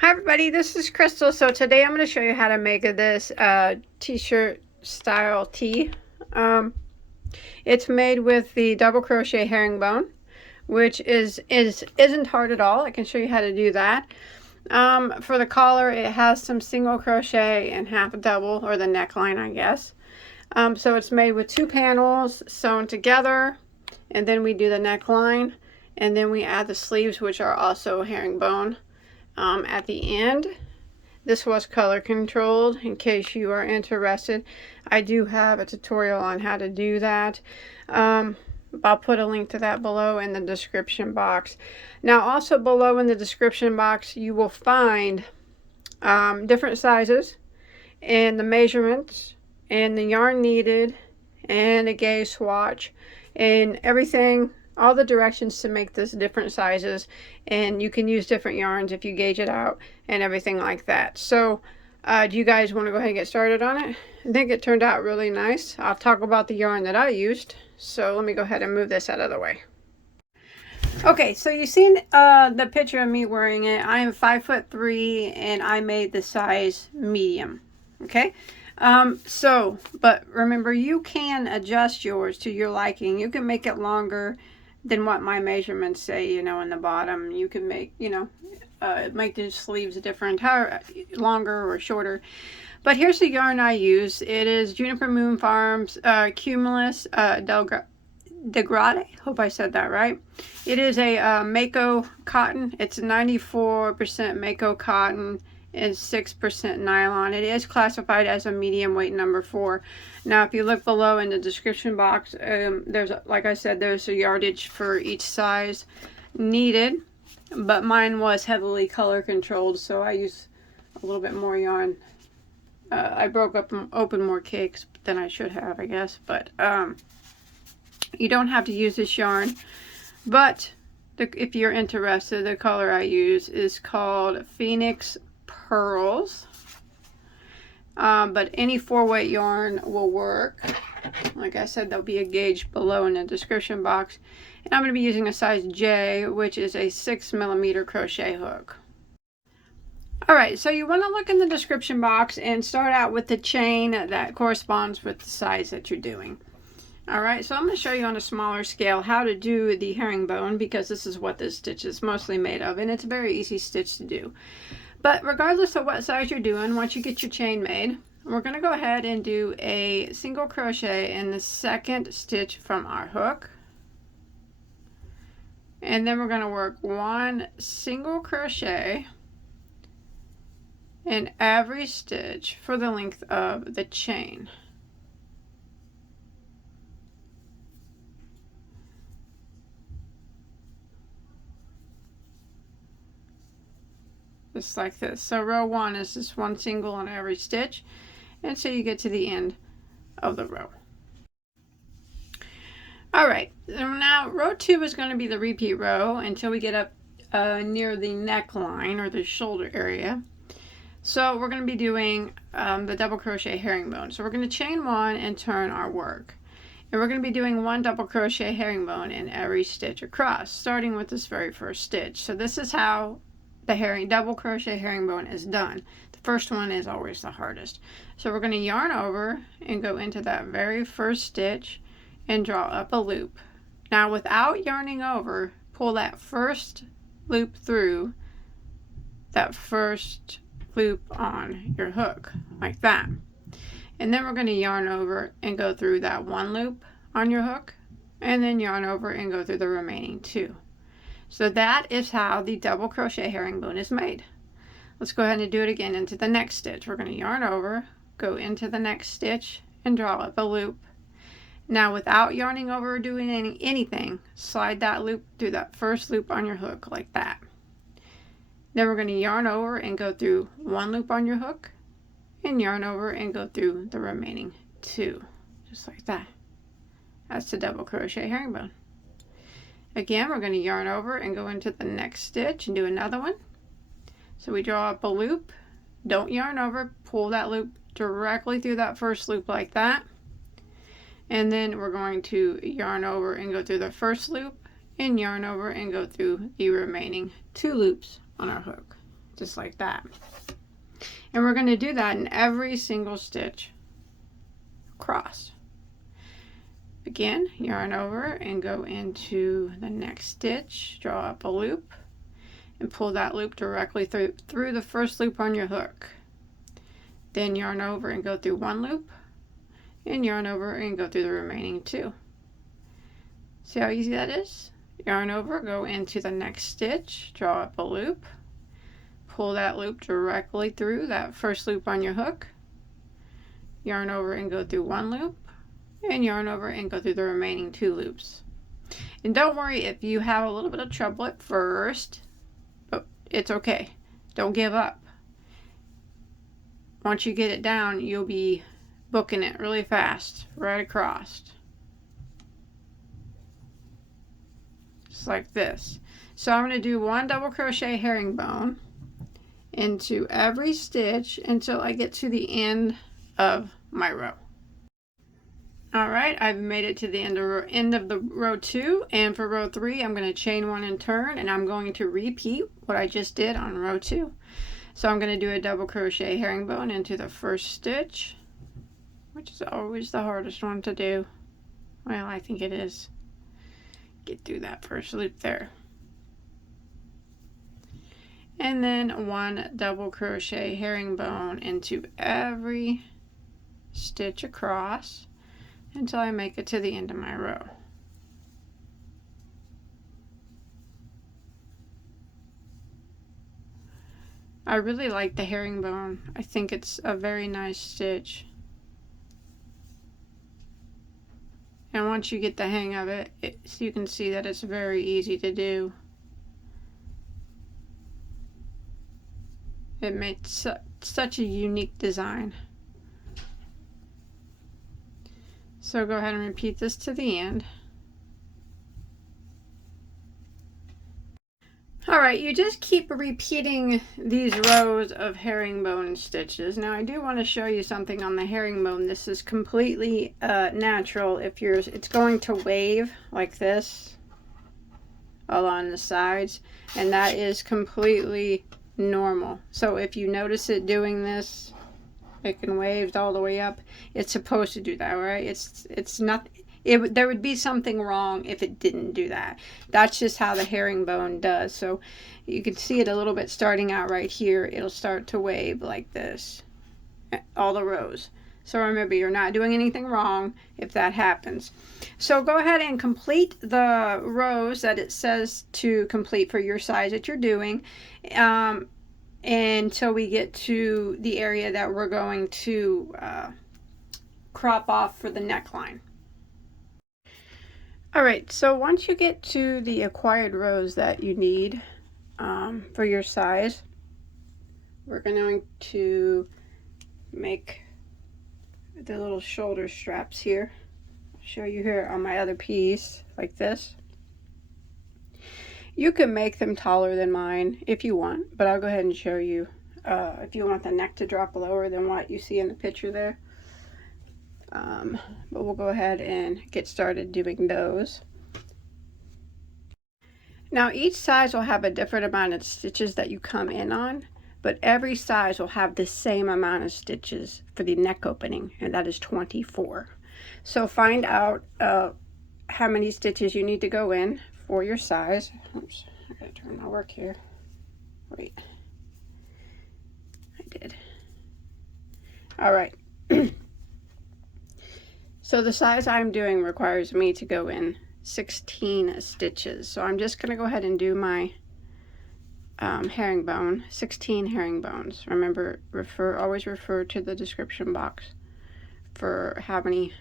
Hi everybody, this is Crystal. So today I'm going to show you how to make this t-shirt style tee. It's made with the double crochet herringbone, which isn't hard at all. I can show you how to do that. For the collar, it has some single crochet and half a double, or the neckline, I guess. So it's made with 2 panels sewn together, and then we do the neckline, and then we add the sleeves, which are also herringbone. At the end. This was color controlled in case you are interested. I do have a tutorial on how to do that. I'll put a link to that below in the description box. Now also below in the description box you will find different sizes and the measurements and the yarn needed and a gauge swatch and everything, all the directions to make this different sizes, and you can use different yarns if you gauge it out and everything like that. So do you guys want to go ahead and get started on it? I think it turned out really nice. I'll talk about the yarn that I used. So let me go ahead and move this out of the way. Okay, so you've seen the picture of me wearing it. I am 5'3" and I made the size medium. Okay, but remember, you can adjust yours to your liking. You can make it longer than what my measurements say, in the bottom. You can make, make the sleeves different, how longer or shorter. But here's the yarn I use. It is Juniper Moon Farms Cumulus Degrade. Hope I said that right. It is a Mako cotton. It's 94% Mako cotton and 6% nylon. It is classified as a medium weight number 4. Now if you look below in the description box, there's, like I said, there's a yardage for each size needed, but mine was heavily color controlled, so I use a little bit more yarn. I broke up open more cakes than I should have, I guess, but you don't have to use this yarn. But if you're interested, the color I use is called Phoenix Pearls, but any 4-weight yarn will work. Like I said, there'll be a gauge below in the description box, and I'm going to be using a size J, which is a 6mm crochet hook. Alright, so you want to look in the description box and start out with the chain that corresponds with the size that you're doing. Alright, so I'm going to show you on a smaller scale how to do the herringbone, because this is what this stitch is mostly made of, and it's a very easy stitch to do. But regardless of what size you're doing, once you get your chain made, we're going to go ahead and do a single crochet in the second stitch from our hook. And then we're going to work 1 single crochet in every stitch for the length of the chain. Just like this. So row 1 is just 1 single on every stitch, and so you get to the end of the row. Alright, so now row 2 is going to be the repeat row until we get up near the neckline or the shoulder area. So we're going to be doing the double crochet herringbone. So we're going to chain 1 and turn our work. And we're going to be doing 1 double crochet herringbone in every stitch across, starting with this very first stitch. So this is how the double crochet herringbone is done. The first one is always the hardest. So we're going to yarn over and go into that very first stitch and draw up a loop. Now without yarning over, pull that first loop through that first loop on your hook, like that. And then we're going to yarn over and go through that 1 loop on your hook, and then yarn over and go through the remaining 2. So that is how the double crochet herringbone is made. Let's go ahead and do it again into the next stitch. We're going to yarn over, go into the next stitch, and draw up a loop. Now without yarning over or doing anything, slide that loop through that first loop on your hook, like that. Then we're going to yarn over and go through 1 loop on your hook, and yarn over and go through the remaining 2, just like that. That's the double crochet herringbone. Again, we're going to yarn over and go into the next stitch and do another one. So we draw up a loop, don't yarn over, pull that loop directly through that first loop like that. And then we're going to yarn over and go through the first loop, and yarn over and go through the remaining 2 loops on our hook. just like that. And we're going to do that in every single stitch across. Begin, yarn over and go into the next stitch, draw up a loop and pull that loop directly through the first loop on your hook. Then yarn over and go through one loop and yarn over and go through the remaining two. See how easy that is? Yarn over, go into the next stitch, draw up a loop, pull that loop directly through that first loop on your hook, yarn over and go through one loop, and yarn over and go through the remaining two loops. And don't worry if you have a little bit of trouble at first, but it's okay. Don't give up. Once you get it down, you'll be booking it really fast right across. Just like this. So I'm going to do one double crochet herringbone into every stitch until I get to the end of my row. Alright, I've made it to the end of the row 2, and for row 3 I'm going to chain 1 and turn, and I'm going to repeat what I just did on row 2. So I'm going to do a double crochet herringbone into the first stitch, which is always the hardest one to do. Well, I think it is. Get through that first loop there. And then one double crochet herringbone into every stitch across until I make it to the end of my row. I really like the herringbone. I think it's a very nice stitch. And once you get the hang of it, you can see that it's very easy to do. It makes such a unique design. So go ahead and repeat this to the end. Alright, you just keep repeating these rows of herringbone stitches. Now I do want to show you something on the herringbone. This is completely natural. It's going to wave like this along the sides, and that is completely normal. So if you notice it doing this, it can wave all the way up. It's supposed to do that, right? It's not. There would be something wrong if it didn't do that. That's just how the herringbone does. So you can see it a little bit starting out right here. It'll start to wave like this, all the rows. So remember, you're not doing anything wrong if that happens. So go ahead and complete the rows that it says to complete for your size that you're doing. Until we get to the area that we're going to crop off for the neckline. Alright, so once you get to the acquired rows that you need for your size, we're going to make the little shoulder straps here. I'll show you here on my other piece, like this. You can make them taller than mine if you want, but I'll go ahead and show you if you want the neck to drop lower than what you see in the picture there. But we'll go ahead and get started doing those. Now each size will have a different amount of stitches that you come in on, but every size will have the same amount of stitches for the neck opening, and that is 24. So find out how many stitches you need to go in for your size. Oops, I gotta turn my work here. Wait, I did. All right. So the size I'm doing requires me to go in 16 stitches. So I'm just going to go ahead and do my herringbone, 16 herringbones. Remember, always refer to the description box for how many,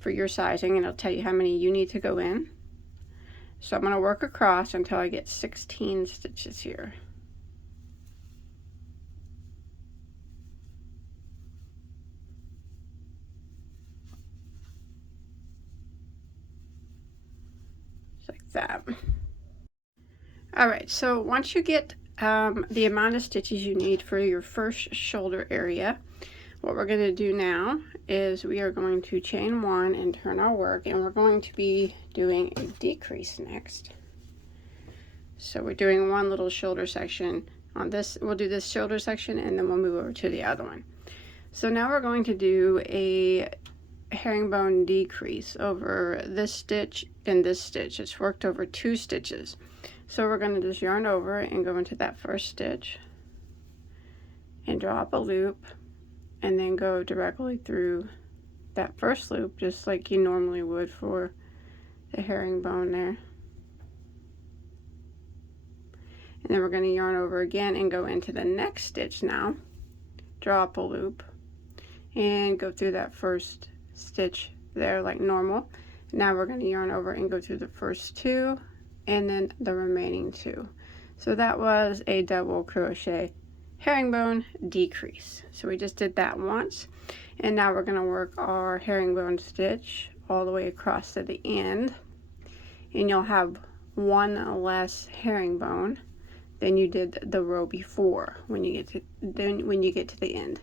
for your sizing, and it'll tell you how many you need to go in. So I'm going to work across until I get 16 stitches here. Like that. Alright, so once you get the amount of stitches you need for your first shoulder area, what we're going to do now is we are going to chain 1 and turn our work, and we're going to be doing a decrease next. So we're doing one little shoulder section on this. We'll do this shoulder section and then we'll move over to the other one. So now we're going to do a herringbone decrease over this stitch and this stitch. It's worked over 2 stitches. So we're going to just yarn over and go into that first stitch and draw up a loop and then go directly through that first loop just like you normally would for the herringbone there. And then we're going to yarn over again and go into the next stitch now, draw up a loop and go through that first stitch there like normal. Now we're going to yarn over and go through the first 2 and then the remaining 2. So that was a double crochet herringbone decrease. So we just did that once, and now we're going to work our herringbone stitch all the way across to the end, and you'll have 1 less herringbone than you did the row before when you get to the end.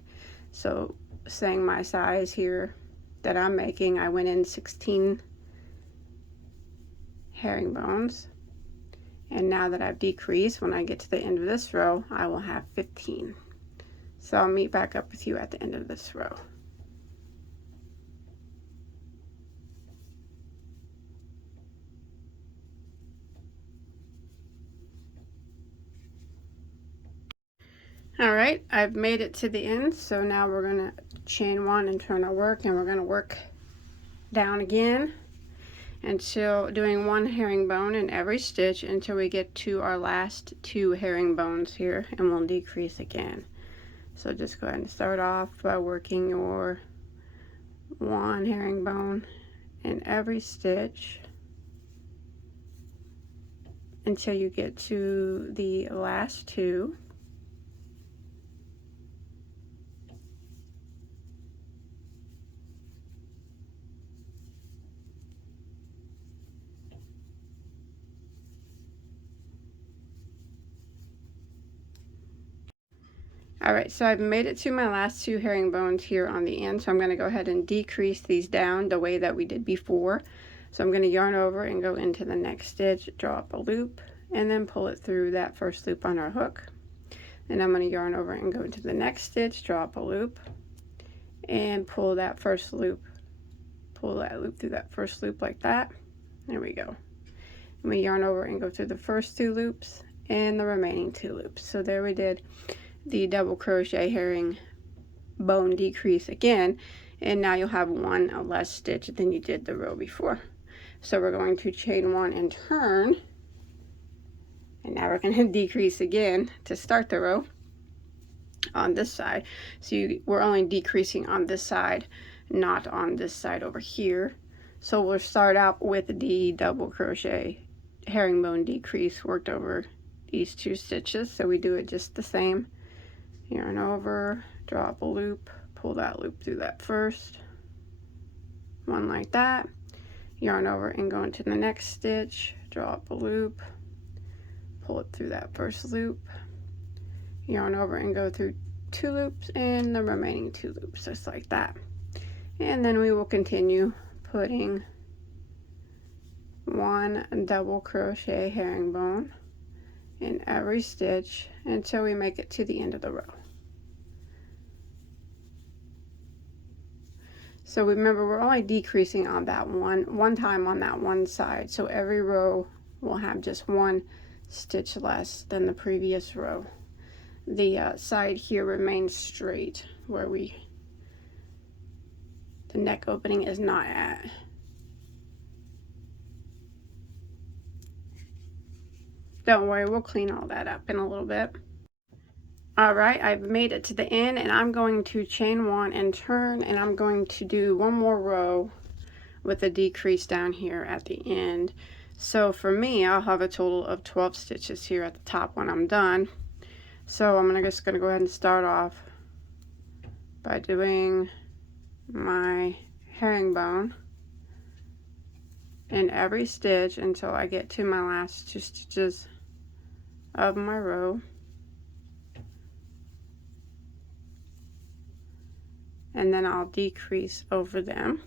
So saying my size here that I'm making, I went in 16 herringbones, and now that I've decreased, when I get to the end of this row, I will have 15. So I'll meet back up with you at the end of this row. Alright, I've made it to the end, so now we're going to chain 1 and turn our work, and we're going to work down again until doing 1 herringbone in every stitch until we get to our last 2 herringbones here, and we'll decrease again. So just go ahead and start off by working your 1 herringbone in every stitch until you get to the last 2. Alright, so I've made it to my last 2 herringbones here on the end, so I'm going to go ahead and decrease these down the way that we did before. So I'm going to yarn over and go into the next stitch, draw up a loop, and then pull it through that first loop on our hook. And I'm going to yarn over and go into the next stitch, draw up a loop, and pull that first loop, pull that loop through that first loop like that. There we go. And we yarn over and go through the first 2 loops and the remaining 2 loops. So there we did the double crochet herringbone decrease again, and now you'll have 1 less stitch than you did the row before. So we're going to chain 1 and turn, and now we're going to decrease again to start the row on this side. So we're only decreasing on this side, not on this side over here. So we'll start out with the double crochet herringbone decrease worked over these 2 stitches. So we do it just the same. Yarn over, draw up a loop, pull that loop through that first one like that, yarn over and go into the next stitch, draw up a loop, pull it through that first loop, yarn over and go through 2 loops and the remaining 2 loops just like that. And then we will continue putting 1 double crochet herringbone in every stitch until we make it to the end of the row. So remember, we're only decreasing on that one time on that one side, so every row will have just 1 stitch less than the previous row. The side here remains straight where the neck opening is not at. Don't worry, we'll clean all that up in a little bit. Alright, I've made it to the end, and I'm going to chain 1 and turn, and I'm going to do 1 more row with a decrease down here at the end. So for me, I'll have a total of 12 stitches here at the top when I'm done. So I'm just going to go ahead and start off by doing my herringbone in every stitch until I get to my last 2 stitches of my row. And then I'll decrease over them.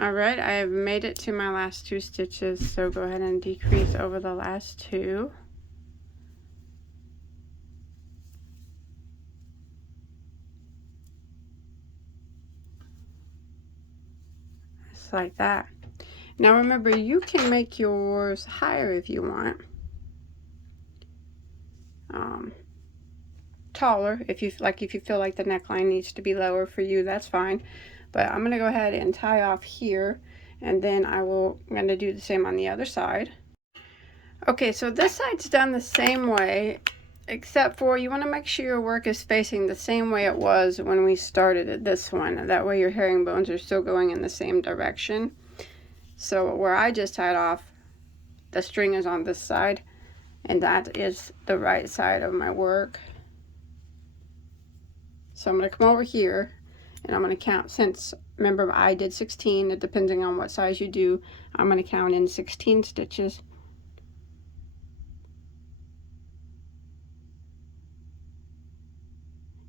Alright, I have made it to my last 2 stitches, so go ahead and decrease over the last 2. just like that. Now remember, you can make yours higher if you want, taller if you feel like the neckline needs to be lower for you, that's fine. But I'm gonna go ahead and tie off here, and then I'm gonna do the same on the other side. Okay, so this side's done the same way, except for you want to make sure your work is facing the same way it was when we started at this one. That way your herringbones are still going in the same direction. So where I just tied off, the string is on this side, and that is the right side of my work. So I'm going to come over here, and I'm going to count, since remember I did 16, depending on what size you do, I'm going to count in 16 stitches.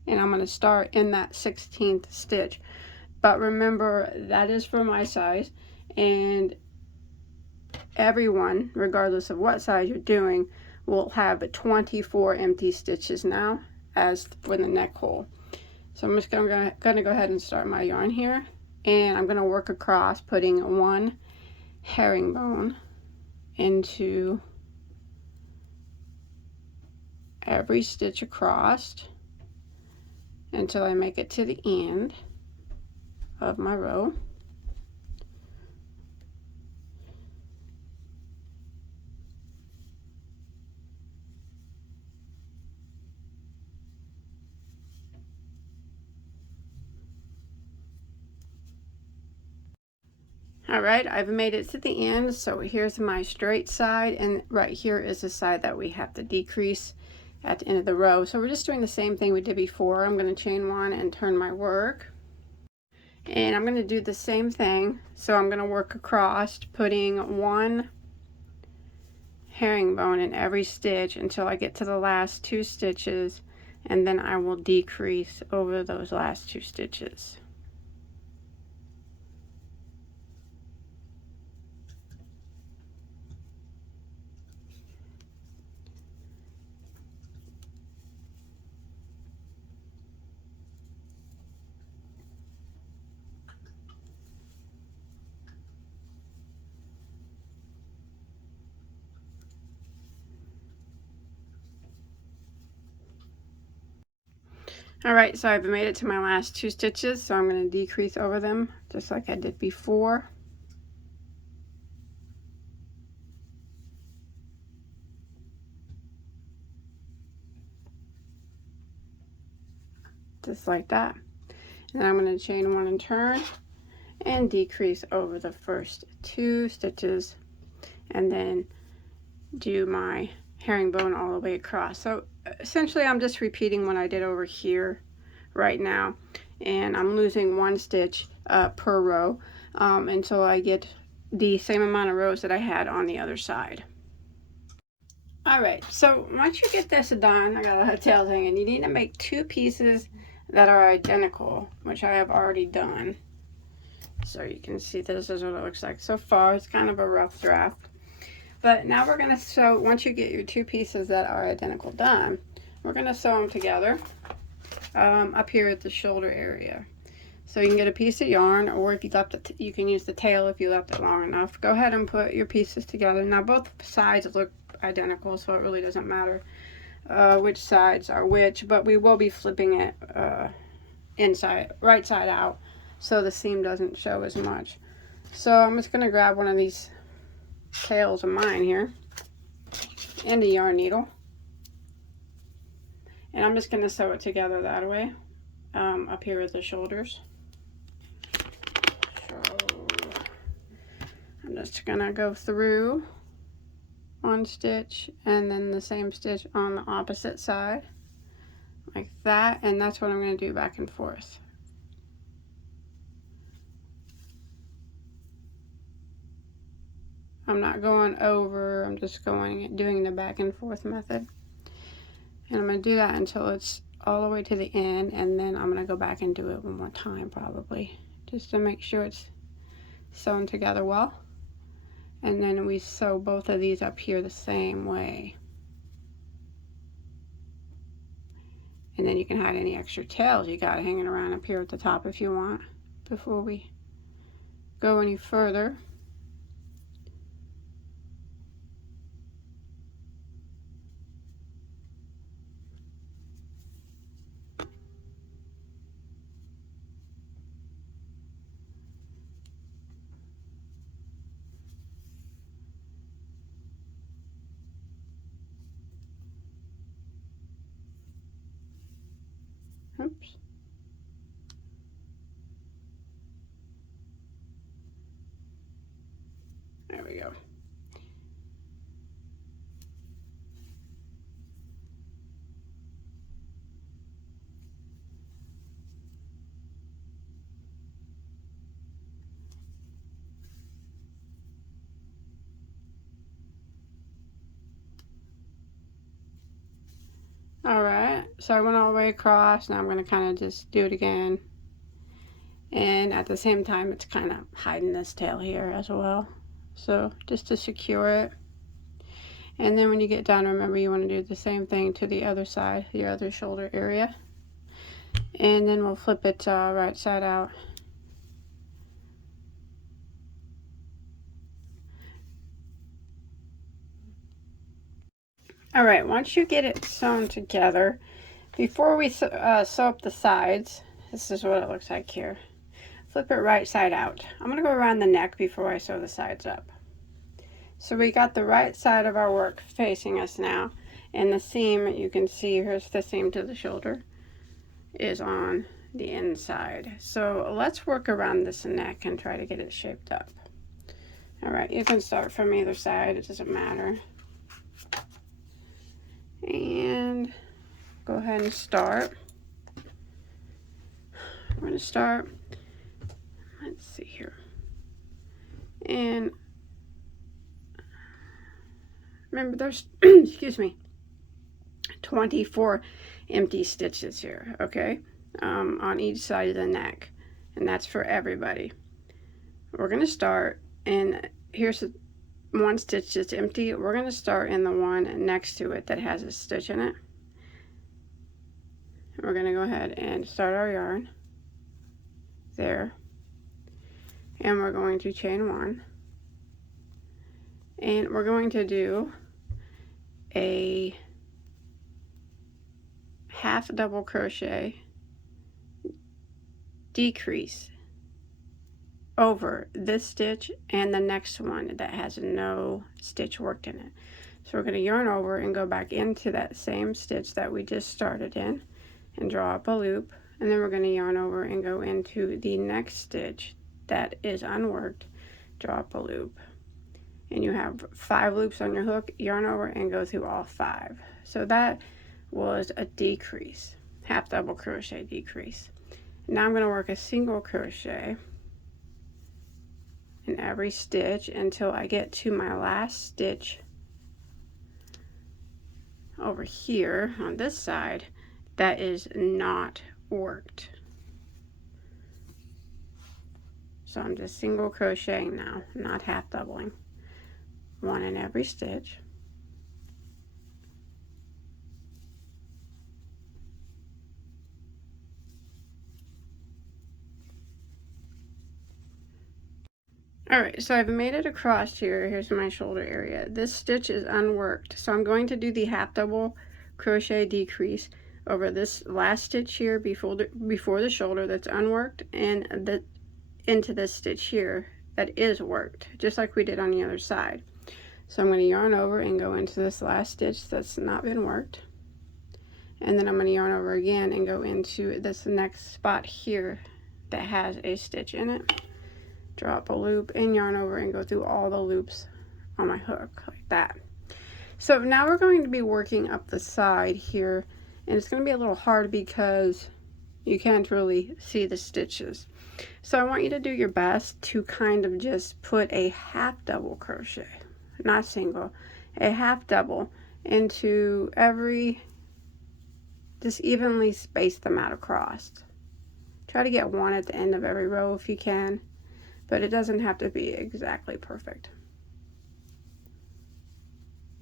And I'm going to start in that 16th stitch. But remember, that is for my size, and everyone, regardless of what size you're doing, will have 24 empty stitches now as for the neck hole. So I'm just going to go ahead and start my yarn here, and I'm going to work across, putting one herringbone into every stitch across until I make it to the end of my row. Alright, I've made it to the end, so here's my straight side, and right here is the side that we have to decrease at the end of the row. So we're just doing the same thing we did before. I'm going to chain one and turn my work. And I'm going to do the same thing. So I'm going to work across, putting one herringbone in every stitch until I get to the last 2 stitches, and then I will decrease over those last 2 stitches. Alright, so I've made it to my last 2 stitches, so I'm going to decrease over them just like I did before. Just like that. And then I'm going to chain one and turn and decrease over the first 2 stitches, and then do my herringbone all the way across. So essentially I'm just repeating what I did over here right now, and I'm losing 1 stitch per row until I get the same amount of rows that I had on the other side. Alright, so once you get this done, I got a lot of tails hanging, you need to make 2 pieces that are identical, which I have already done. So you can see this is what it looks like so far. It's kind of a rough draft. But now we're going to sew, once you get your 2 pieces that are identical done, we're going to sew them together up here at the shoulder area. So you can get a piece of yarn, or if you left it, you can use the tail if you left it long enough. Go ahead and put your pieces together. Now both sides look identical, so it really doesn't matter which sides are which, but we will be flipping it inside, right side out, so the seam doesn't show as much. So I'm just going to grab one of these tails of mine here and a yarn needle, and I'm just going to sew it together that way up here at the shoulders. So I'm just going to go through 1 stitch and then the same stitch on the opposite side like that, and that's what I'm going to do back and forth. I'm not going over, I'm just doing the back and forth method. And I'm going to do that until it's all the way to the end, and then I'm going to go back and do it one more time probably, just to make sure it's sewn together well. And then we sew both of these up here the same way. And then you can hide any extra tails you got hanging around up here at the top if you want, before we go any further. Oops. There we go. Alright, so I went all the way across. Now I'm going to kind of just do it again. And at the same time, it's kind of hiding this tail here as well. So just to secure it. And then when you get done, remember you want to do the same thing to the other side, your other shoulder area. And then we'll flip it right side out. Alright, once you get it sewn together, before we sew up the sides, this is what it looks like here. Flip it right side out. I'm going to go around the neck before I sew the sides up. So we got the right side of our work facing us now, and the seam, you can see here's the seam to the shoulder, is on the inside. So let's work around this neck and try to get it shaped up. Alright, you can start from either side, it doesn't matter. And go ahead and start. We're going to start, let's see here, and remember there's excuse me, 24 empty stitches here, okay, on each side of the neck, and that's for everybody. We're going to start, and here's one stitch that's empty. We're going to start in the one next to it that has a stitch in it. We're going to go ahead and start our yarn there, and we're going to chain one, and we're going to do a half double crochet decrease over this stitch and the next one that has no stitch worked in it. So we're going to yarn over and go back into that same stitch that we just started in and draw up a loop, and then we're going to yarn over and go into the next stitch that is unworked, draw up a loop, and you have 5 loops on your hook, yarn over and go through all 5. So that was a decrease, half double crochet decrease. Now I'm going to work a single crochet in every stitch until I get to my last stitch over here on this side that is not worked. So I'm just single crocheting now, not half doubling. One in every stitch. Alright, so I've made it across here. Here's my shoulder area. This stitch is unworked, so I'm going to do the half double crochet decrease over this last stitch here before the shoulder that's unworked, and into this stitch here that is worked, just like we did on the other side. So I'm going to yarn over and go into this last stitch that's not been worked, and then I'm going to yarn over again and go into this next spot here that has a stitch in it, draw up a loop and yarn over and go through all the loops on my hook like that. So now we're going to be working up the side here, and it's going to be a little hard because you can't really see the stitches. So I want you to do your best to kind of just put a half double crochet, not single, a half double into every, just evenly space them out across. Try to get one at the end of every row if you can, but it doesn't have to be exactly perfect.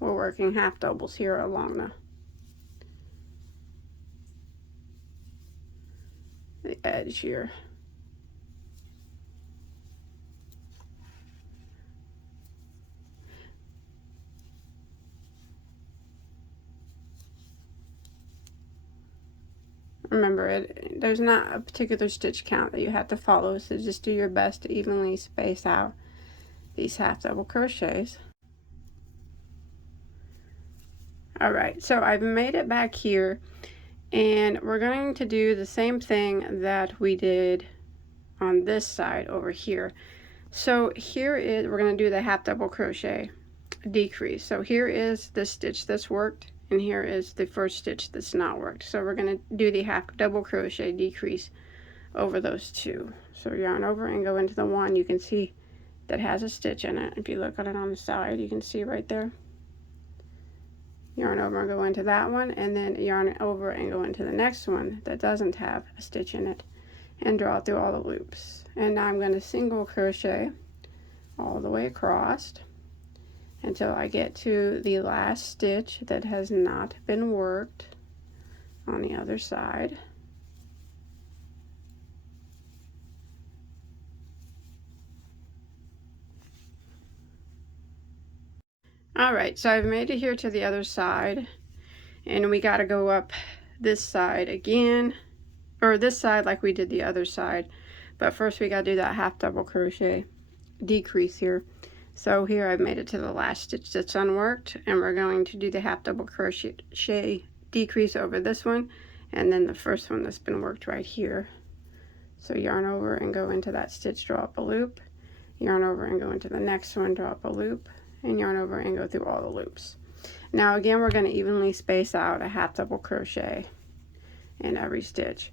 We're working half doubles here along the edge here. Remember, there's not a particular stitch count that you have to follow, so just do your best to evenly space out these half double crochets. Alright, so I've made it back here, and we're going to do the same thing that we did on this side over here. So here is, we're going to do the half double crochet decrease. So here is the stitch that's worked, and here is the first stitch that's not worked. So we're going to do the half double crochet decrease over those two. So yarn over and go into the one you can see that has a stitch in it. If you look at it on the side, you can see right there. Yarn over and go into that one, and then yarn over and go into the next one that doesn't have a stitch in it, and draw through all the loops. And now I'm going to single crochet all the way across until I get to the last stitch that has not been worked on the other side. Alright, so I've made it here to the other side, and we got to go up this side again, or this side like we did the other side, but first we got to do that half double crochet decrease here. So here I've made it to the last stitch that's unworked, and we're going to do the half double crochet decrease over this one, and then the first one that's been worked right here. So yarn over and go into that stitch, draw up a loop, yarn over and go into the next one, draw up a loop, and yarn over and go through all the loops. Now again, we're going to evenly space out a half double crochet in every stitch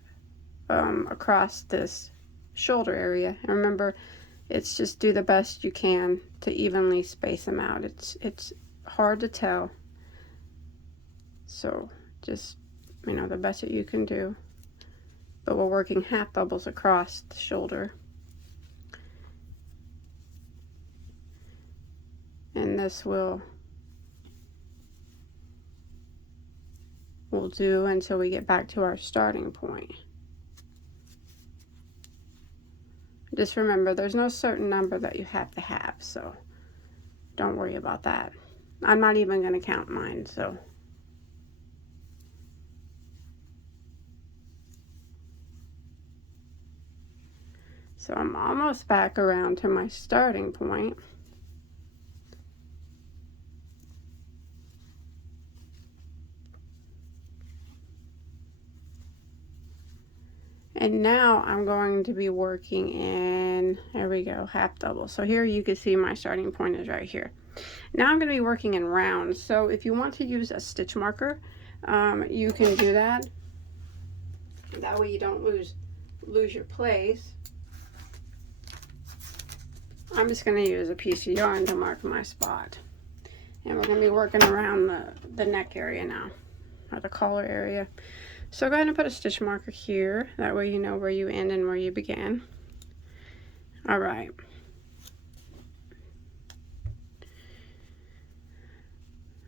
across this shoulder area. And remember, it's just do the best you can to evenly space them out. It's hard to tell, so just, you know, the best that you can do. But we're working half doubles across the shoulder, and this we'll do until we get back to our starting point. Just remember, there's no certain number that you have to have, so don't worry about that. I'm not even going to count mine, so. So I'm almost back around to my starting point. And now I'm going to be working in, there we go, half double. So here you can see my starting point is right here. Now I'm going to be working in rounds. So if you want to use a stitch marker, you can do that. That way you don't lose your place. I'm just going to use a piece of yarn to mark my spot. And we're going to be working around the neck area now, or the collar area. So go ahead and put a stitch marker here. That way you know where you end and where you began. Alright.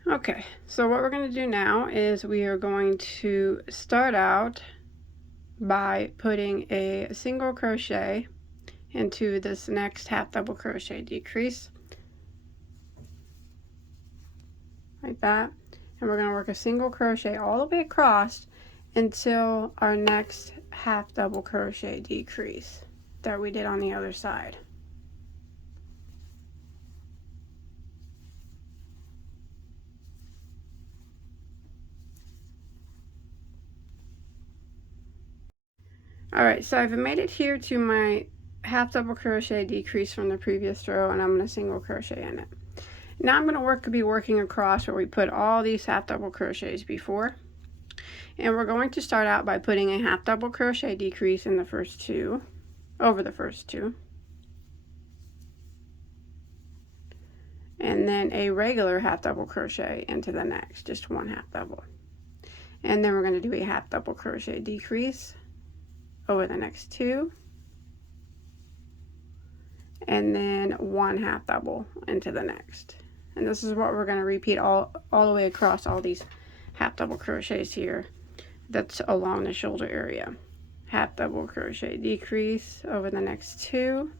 Okay, so what we're going to do now is we are going to start out by putting a single crochet into this next half double crochet decrease. Like that. And we're going to work a single crochet all the way across until our next half double crochet decrease that we did on the other side. Alright, so I've made it here to my half double crochet decrease from the previous row, and I'm going to single crochet in it. Now I'm going to be working across where we put all these half double crochets before. And we're going to start out by putting a half double crochet decrease in the first two, over the first two, and then a regular half double crochet into the next, just one half double. And then we're going to do a half double crochet decrease over the next two, and then one half double into the next. And this is what we're going to repeat all the way across all these half double crochets here that's along the shoulder area. Half double crochet decrease over the next two,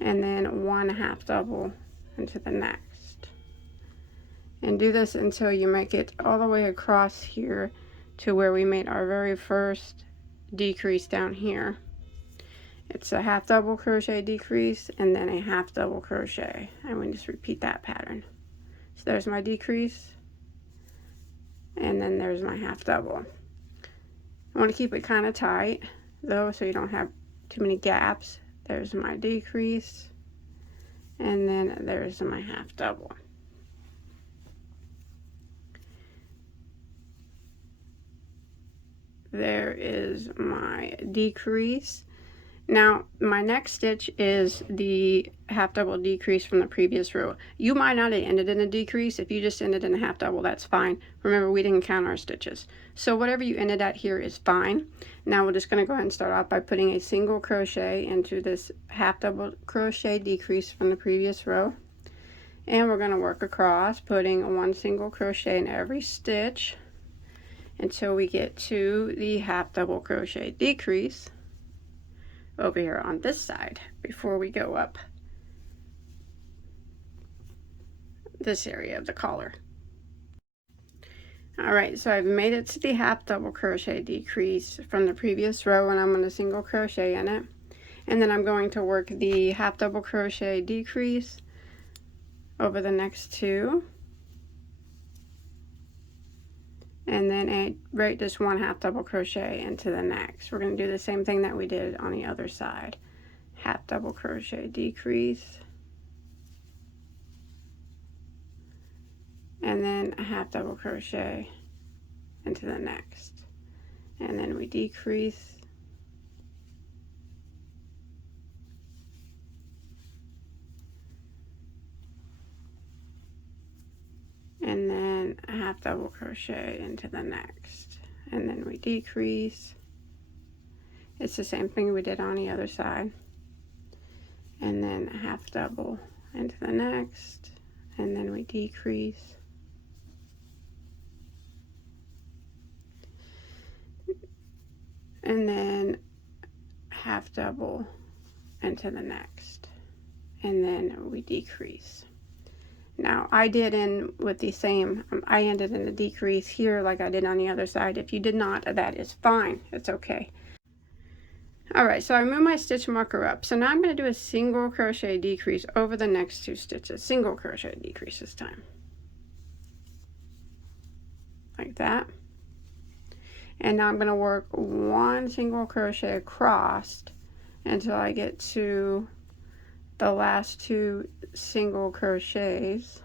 and then one half double into the next. And do this until you make it all the way across here to where we made our very first decrease down here. It's a half double crochet decrease and then a half double crochet, and we just repeat that pattern. So there's my decrease, and then there's my half double. I want to keep it kind of tight though, so you don't have too many gaps. There's my decrease, and then there's my half double. There is my decrease. Now my next stitch is the half double decrease from the previous row. You might not have ended in a decrease. If you just ended in a half double, that's fine. Remember, we didn't count our stitches, so whatever you ended at here is fine. Now we're just going to go ahead and start off by putting a single crochet into this half double crochet decrease from the previous row, and we're going to work across, putting one single crochet in every stitch until we get to the half double crochet decrease over here on this side before we go up this area of the collar. Alright, so I've made it to the half double crochet decrease from the previous row, and I'm going to single crochet in it, and then I'm going to work the half double crochet decrease over the next two, and then right just one half double crochet into the next. We're going to do the same thing that we did on the other side. Half double crochet decrease, and then a half double crochet into the next, and then we decrease, and then a half double crochet into the next, and then we decrease. It's the same thing we did on the other side, and then a half double into the next, and then we decrease, and then half double into the next, and then we decrease. Now I did in with the same, I ended in a decrease here like I did on the other side. If you did not, that is fine, it's okay. Alright, so I moved my stitch marker up. So now I'm going to do a single crochet decrease over the next two stitches. Single crochet decrease this time. Like that. And now I'm going to work one single crochet across until I get to the last two single crochets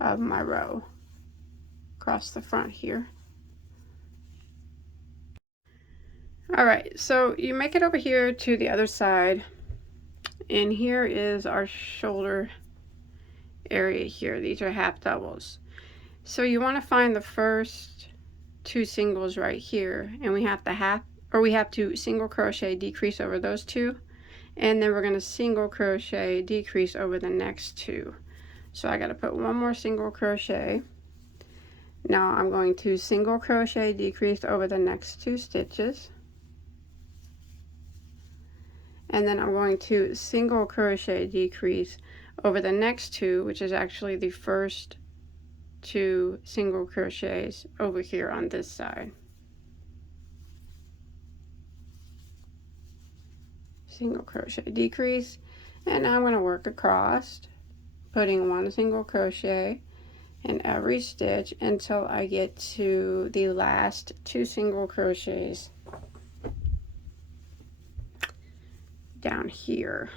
of my row across the front here. Alright, so you make it over here to the other side, and here is our shoulder area here. These are half doubles. So you want to find the first two singles right here, and we have to single crochet decrease over those two, and then we're going to single crochet decrease over the next two. So I got to put one more single crochet. Now I'm going to single crochet decrease over the next two stitches, and then I'm going to single crochet decrease over the next two, which is actually the first two single crochets over here on this side. Single crochet decrease, and now I'm going to work across, putting one single crochet in every stitch until I get to the last two single crochets down here.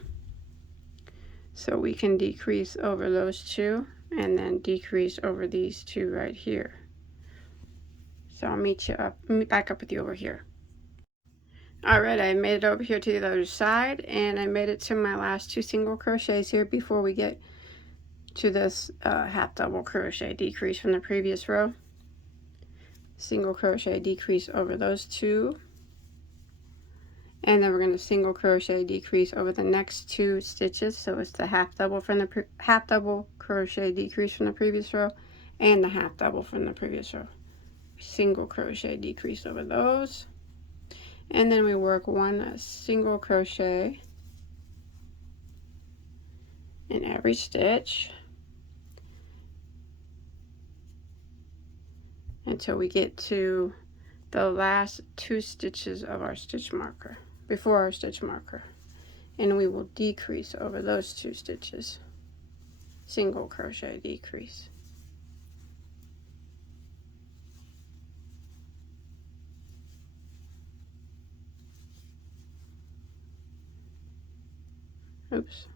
So we can decrease over those two and then decrease over these two right here. So I'll meet back up with you over here. Alright, I made it over here to the other side, and I made it to my last two single crochets here before we get to this half double crochet decrease from the previous row. Single crochet decrease over those two, and then we're going to single crochet decrease over the next two stitches. So it's the half double from the half double crochet decrease from the previous row and the half double from the previous row. Single crochet decrease over those, and then we work one single crochet in every stitch, until we get to the last 2 stitches of our stitch marker, before our stitch marker, and we will decrease over those 2 stitches, single crochet decrease. Oops.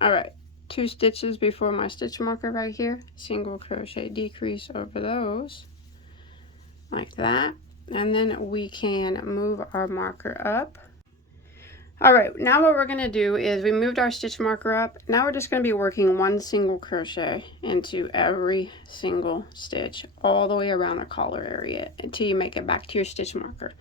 All right, 2 stitches before my stitch marker right here, single crochet decrease over those like that, and then we can move our marker up. All right, now what we're going to do is we moved our stitch marker up. Now we're just going to be working 1 single crochet into every single stitch all the way around the collar area until you make it back to your stitch marker.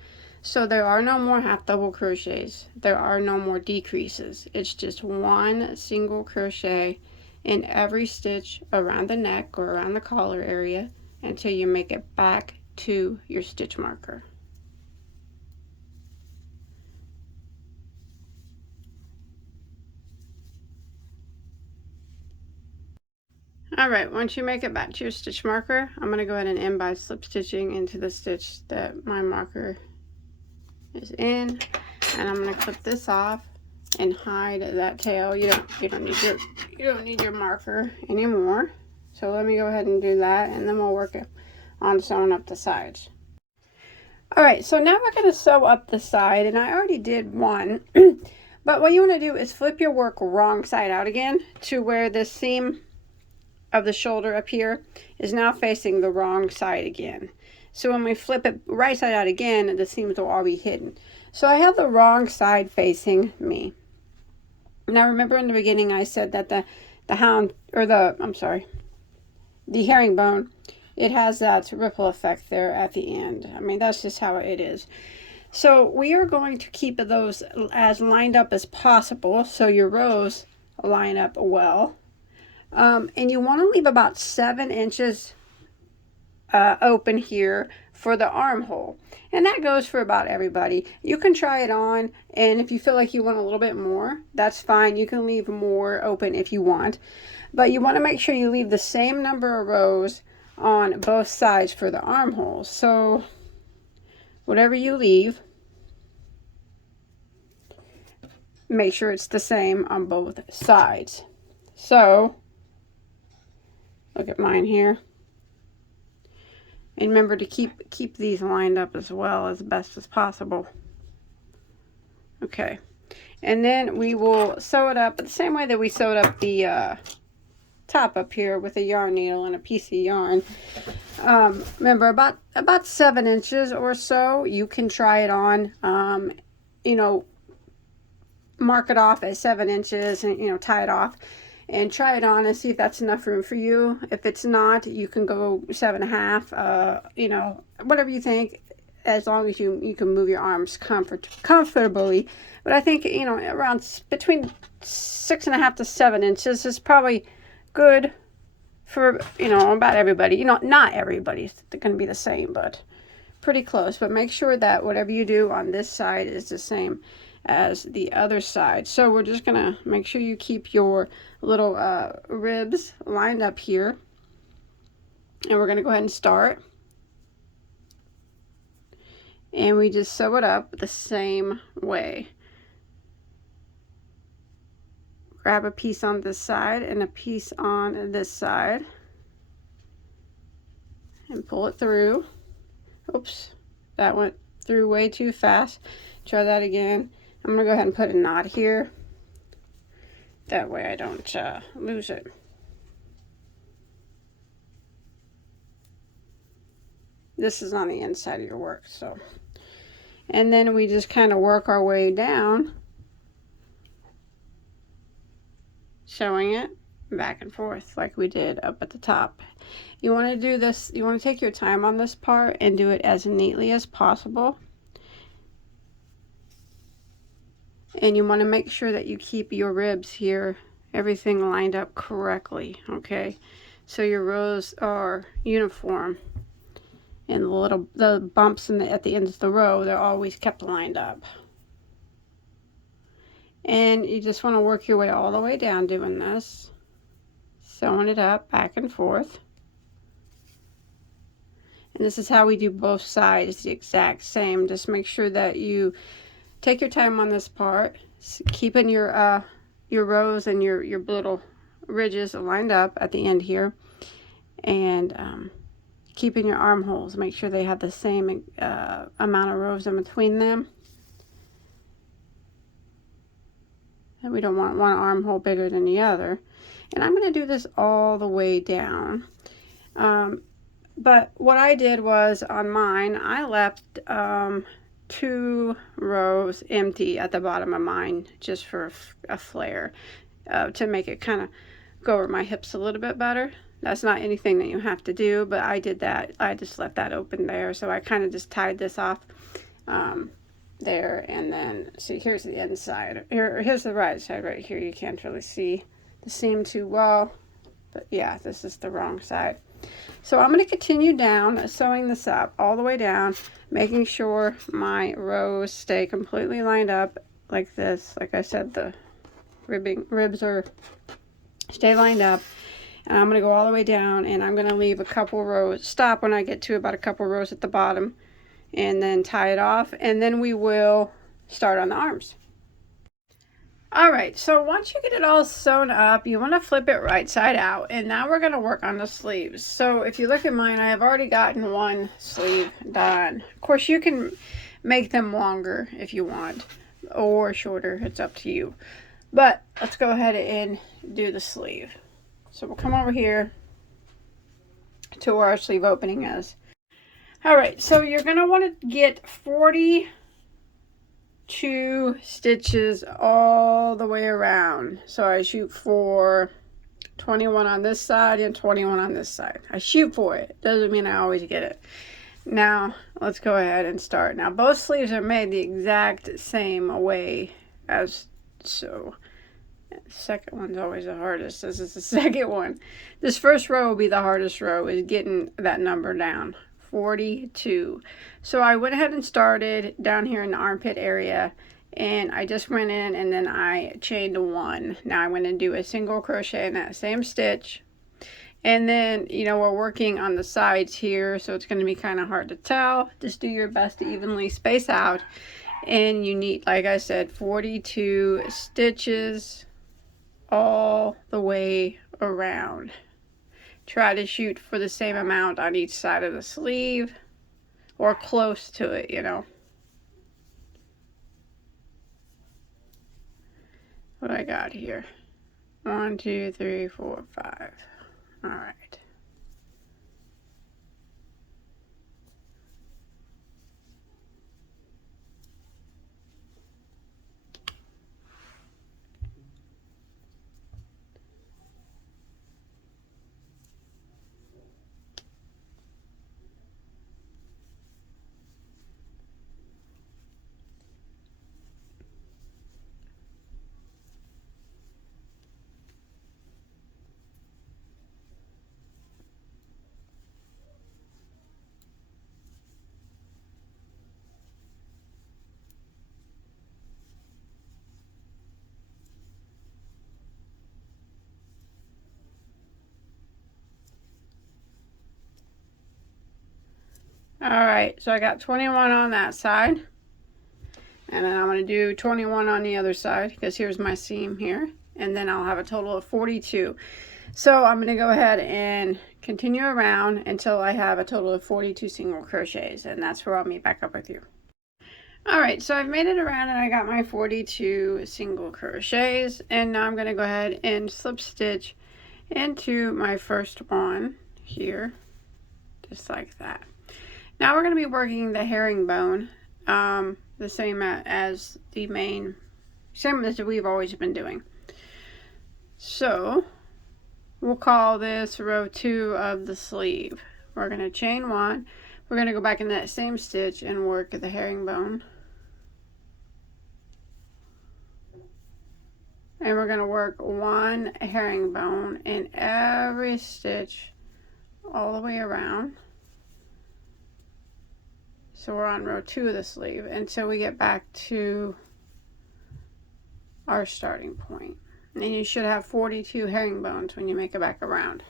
So there are no more half double crochets, there are no more decreases. It's just 1 single crochet in every stitch around the neck or around the collar area until you make it back to your stitch marker. All right, once you make it back to your stitch marker, I'm going to go ahead and end by slip stitching into the stitch that my marker is in, and I'm going to clip this off and hide that tail. You don't need your marker anymore. So let me go ahead and do that, and then we'll work on sewing up the sides. All right, so now we're going to sew up the side, and I already did one. But what you want to do is flip your work wrong side out again to where the seam of the shoulder up here is now facing the wrong side again. So when we flip it right side out again, the seams will all be hidden. So I have the wrong side facing me. Now remember in the beginning I said that the herringbone, it has that ripple effect there at the end. I mean, that's just how it is. So we are going to keep those as lined up as possible so your rows line up well. And you want to leave about 7 inches open here for the armhole, and that goes for about everybody. You can try it on, and if you feel like you want a little bit more, that's fine. You can leave more open if you want, but you want to make sure you leave the same number of rows on both sides for the armholes. So whatever you leave, make sure it's the same on both sides. So look at mine here. And remember to keep these lined up as well as best as possible. Okay. And then we will sew it up the same way that we sewed up the top up here with a yarn needle and a piece of yarn. Remember about 7 inches or so. You can try it on. You know, mark it off at 7 inches and tie it off. And try it on and see if that's enough room for you. If it's not, you can go 7.5. Whatever you think, as long as you can move your arms comfortably. But I think around between 6.5 to 7 inches is probably good for about everybody. Not everybody's going to be the same, but pretty close. But make sure that whatever you do on this side is the same as the other side. So we're just gonna make sure you keep your little ribs lined up here, and we're gonna go ahead and start, and we just sew it up the same way. Grab a piece on this side and a piece on this side and pull it through. Oops, that went through way too fast. Try that again. I'm going to go ahead and put a knot here. That way I don't lose it. This is on the inside of your work, so. And then we just kind of work our way down, showing it back and forth like we did up at the top. You want to do this, you want to take your time on this part and do it as neatly as possible. And you want to make sure that you keep your ribs here, everything lined up correctly, okay? So your rows are uniform. And the bumps at the ends of the row, they're always kept lined up. And you just want to work your way all the way down doing this. Sewing it up back and forth. And this is how we do both sides, the exact same. Just make sure that you take your time on this part, keeping your rows and your little ridges lined up at the end here, and keeping your armholes. Make sure they have the same amount of rows in between them. And we don't want one armhole bigger than the other. And I'm going to do this all the way down. But what I did was, on mine, I left 2 rows empty at the bottom of mine, just for a flare, to make it kind of go over my hips a little bit better. That's not anything that you have to do, but I did that. I just left that open there, so I kind of just tied this off there. And then, see, here's the inside. Here's the right side right here. You can't really see the seam too well, but yeah, this is the wrong side. So I'm going to continue down, sewing this up all the way down, making sure my rows stay completely lined up like this. Like I said, the ribs are stay lined up. And I'm going to go all the way down, and I'm going to leave a couple rows, stop when I get to about a couple rows at the bottom, and then tie it off, and then we will start on the arms. Alright, so once you get it all sewn up, you want to flip it right side out, and now we're going to work on the sleeves. So if you look at mine, I have already gotten one sleeve done. Of course, you can make them longer if you want, or shorter, it's up to you. But let's go ahead and do the sleeve. So we'll come over here to where our sleeve opening is. Alright, so you're going to want to get 42 stitches all the way around. So I shoot for 21 on this side and 21 on this side. I shoot for it. Doesn't mean I always get it. Now, let's go ahead and start. Now, both sleeves are made the exact same way as so. The second one's always the hardest. This is the second one. This first row will be the hardest row, is getting that number down. 42. So I went ahead and started down here in the armpit area, and I just went in and then I chained 1. Now I'm going to do a single crochet in that same stitch, and then, you know, we're working on the sides here, so it's going to be kind of hard to tell. Just do your best to evenly space out, and you need, like I said, 42 stitches all the way around. Try to shoot for the same amount on each side of the sleeve, or close to it, you know. What I got here? 1, 2, 3, 4, 5. All right. Alright, so I got 21 on that side, and then I'm going to do 21 on the other side, because here's my seam here, and then I'll have a total of 42. So I'm going to go ahead and continue around until I have a total of 42 single crochets, and that's where I'll meet back up with you. Alright, so I've made it around and I got my 42 single crochets, and now I'm going to go ahead and slip stitch into my first one here, just like that. Now we're going to be working the herringbone, the same as the main, same as we've always been doing. So we'll call this row 2 of the sleeve. We're going to chain 1. We're going to go back in that same stitch and work the herringbone. And we're going to work 1 herringbone in every stitch all the way around. So we're on row 2 of the sleeve until we get back to our starting point. And you should have 42 herringbones when you make it back around.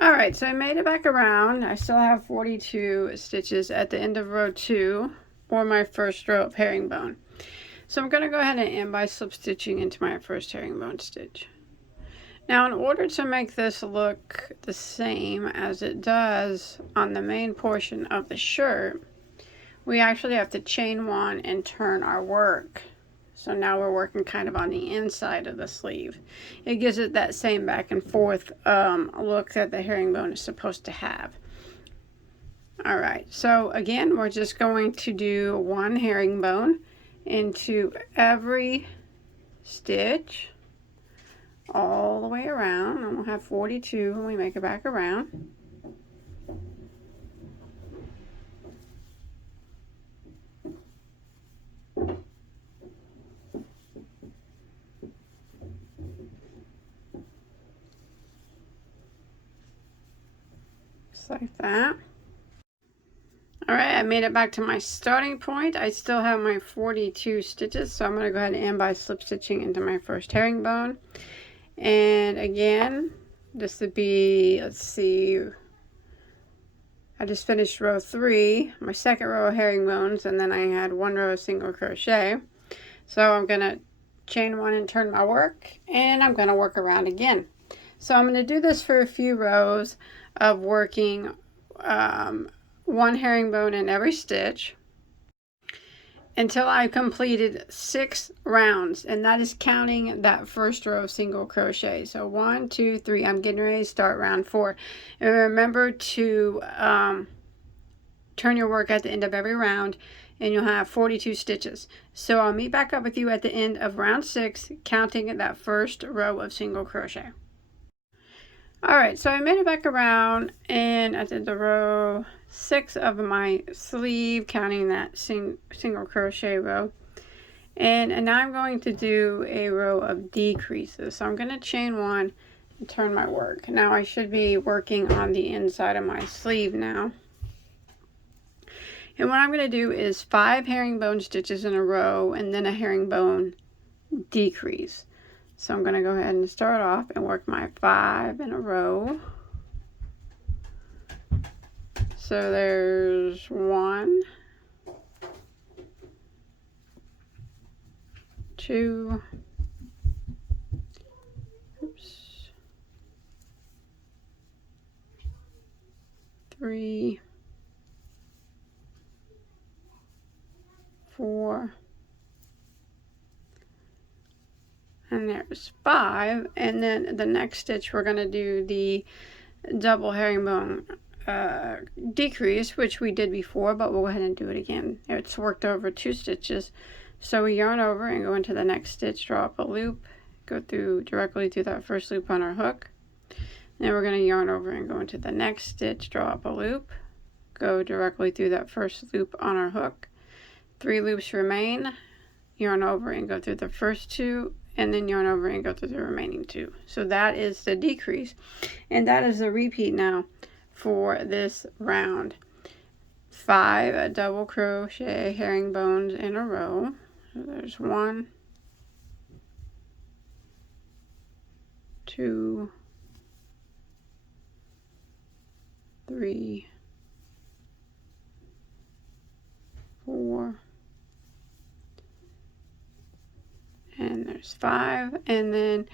Alright, so I made it back around. I still have 42 stitches at the end of row 2, or my first row of herringbone. So I'm going to go ahead and end by slip stitching into my first herringbone stitch. Now, in order to make this look the same as it does on the main portion of the shirt, we actually have to chain one and turn our work. So now we're working kind of on the inside of the sleeve. It gives it that same back and forth look that the herringbone is supposed to have. Alright, so again, we're just going to do one herringbone into every stitch all the way around, and we'll have 42 when we make it back around. Just like that. Alright, I made it back to my starting point. I still have my 42 stitches, so I'm going to go ahead and end by slip stitching into my first herringbone. And again, this would be, let's see, I just finished row 3, my second row of herringbones, and then I had one row of single crochet. So I'm going to chain one and turn my work, and I'm going to work around again. So I'm going to do this for a few rows of working one herringbone in every stitch until I completed 6 rounds, and that is counting that first row of single crochet. So 1, 2, 3, I'm getting ready to start round 4. And remember to turn your work at the end of every round, and you'll have 42 stitches. So I'll meet back up with you at the end of round 6, counting that first row of single crochet. Alright, so I made it back around, and I did the row 6 of my sleeve, counting that single crochet row. And now I'm going to do a row of decreases. So I'm going to chain one and turn my work. Now I should be working on the inside of my sleeve now. And what I'm going to do is 5 herringbone stitches in a row and then a herringbone decrease. So I'm going to go ahead and start off and work my 5 in a row. So there's 1, 2, 3, 4, and there's 5. And then the next stitch we're going to do the double herringbone decrease, which we did before, but we'll go ahead and do it again. It's worked over 2 stitches. So we yarn over and go into the next stitch, draw up a loop, go through directly through that first loop on our hook. Then we're going to yarn over and go into the next stitch, draw up a loop, go directly through that first loop on our hook. 3 loops remain, yarn over and go through the first 2, and then yarn over and go through the remaining 2. So that is the decrease, and that is the repeat now for this round. 5 double crochet herringbones in a row. So there's 1, 2, 3, 4, and there's 5, and then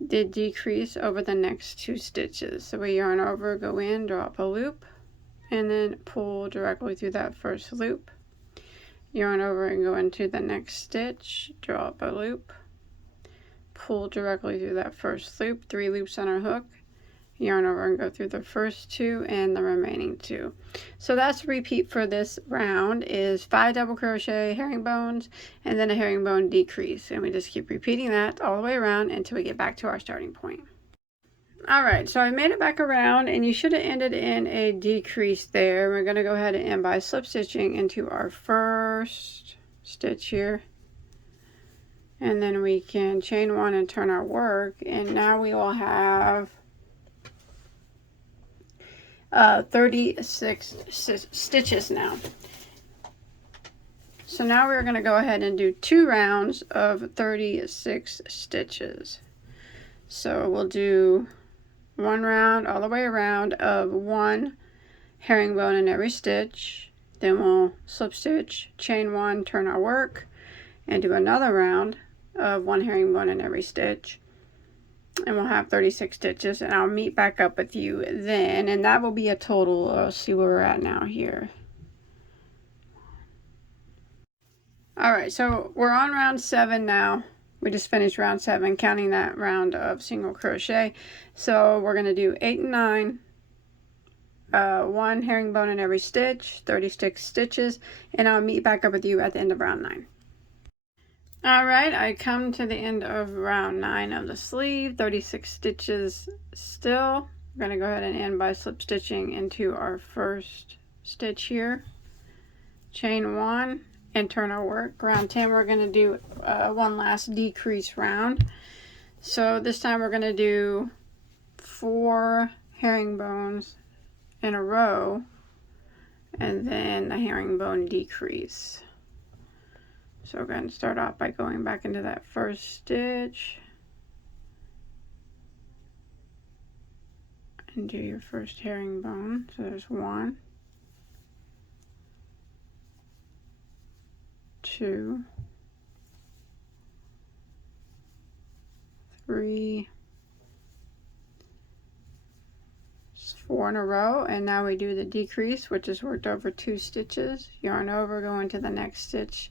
the decrease over the next 2 stitches. So we yarn over, go in, draw up a loop, and then pull directly through that first loop, yarn over and go into the next stitch, draw up a loop, pull directly through that first loop, 3 loops on our hook, yarn over and go through the first 2 and the remaining 2. So that's repeat for this round is 5 double crochet herringbones and then a herringbone decrease, and we just keep repeating that all the way around until we get back to our starting point. Alright, so I made it back around, and you should have ended in a decrease there. We're going to go ahead and end by slip stitching into our first stitch here, and then we can chain one and turn our work, and now we will have 36 stitches now. So now we're going to go ahead and do 2 rounds of 36 stitches. So we'll do one round all the way around of one herringbone in every stitch. Then we'll slip stitch, chain one, turn our work, and do another round of one herringbone in every stitch. And we'll have 36 stitches, and I'll meet back up with you then, and that will be a total. I'll see where we're at now here. Alright, so we're on round 7 now. We just finished round 7, counting that round of single crochet. So we're going to do 8 and 9, one herringbone in every stitch, 36 stitches, and I'll meet back up with you at the end of round 9. Alright, I come to the end of round 9 of the sleeve, 36 stitches still. We're going to go ahead and end by slip stitching into our first stitch here. Chain 1 and turn our work. Round 10 we're going to do one last decrease round. So this time we're going to do 4 herringbones in a row and then a herringbone decrease. So we're going to start off by going back into that first stitch and do your first herringbone. So there's 1, 2, 3, 4 in a row, and now we do the decrease, which is worked over 2 stitches. Yarn over, go into the next stitch,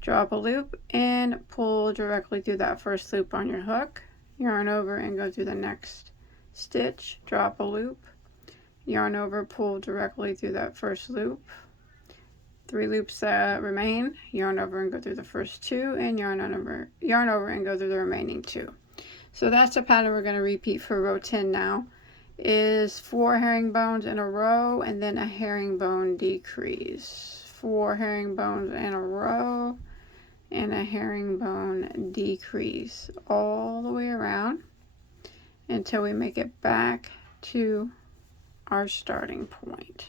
drop a loop, and pull directly through that first loop on your hook. Yarn over and go through the next stitch, drop a loop, yarn over, pull directly through that first loop. 3 loops remain, yarn over and go through the first 2, and yarn over and go through the remaining 2. So that's the pattern we're going to repeat for row 10 now. Is 4 herringbones in a row and then a herringbone decrease. 4 herringbones in a row and a herringbone decrease all the way around until we make it back to our starting point.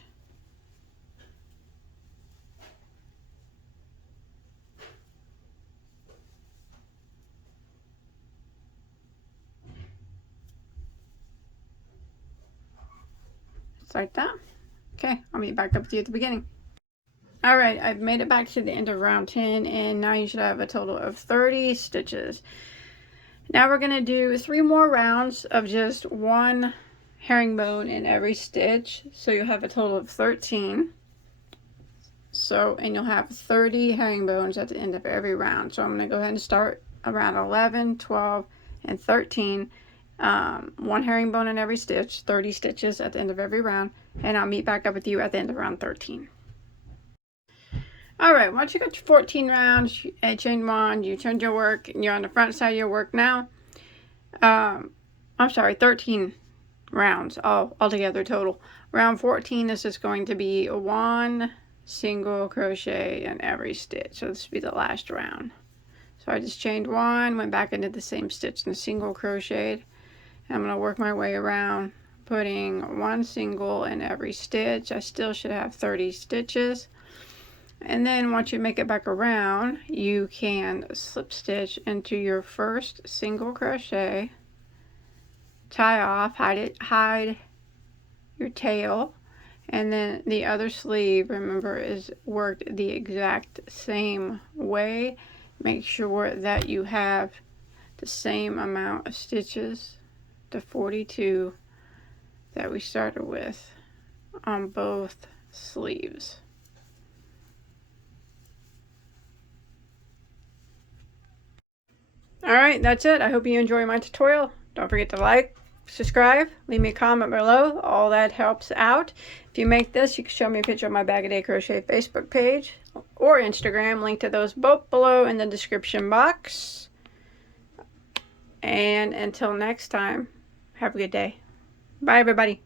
Just like that. Okay, I'll meet back up with you at the beginning. Alright, I've made it back to the end of round 10, and now you should have a total of 30 stitches. Now we're going to do 3 more rounds of just 1 herringbone in every stitch, so you'll have a total of 13. And you'll have 30 herringbones at the end of every round. So I'm going to go ahead and start around 11, 12, and 13. 1 herringbone in every stitch, 30 stitches at the end of every round, and I'll meet back up with you at the end of round 13. Alright, once you got your 14 rounds, chain 1, you turned your work, and you're on the front side of your work now. I'm sorry, 13 rounds altogether total. Round 14, this is going to be 1 single crochet in every stitch. So this will be the last round. So I just chained 1, went back into the same stitch and single crocheted. And I'm going to work my way around, putting 1 single in every stitch. I still should have 30 stitches. And then once you make it back around, you can slip stitch into your first single crochet, tie off, hide your tail, and then the other sleeve, remember, is worked the exact same way. Make sure that you have the same amount of stitches, the 42 that we started with on both sleeves. Alright, that's it. I hope you enjoy my tutorial. Don't forget to like, subscribe, leave me a comment below. All that helps out. If you make this, you can show me a picture of my Bag a Day Crochet Facebook page or Instagram. Link to those both below in the description box. And until next time, have a good day. Bye, everybody.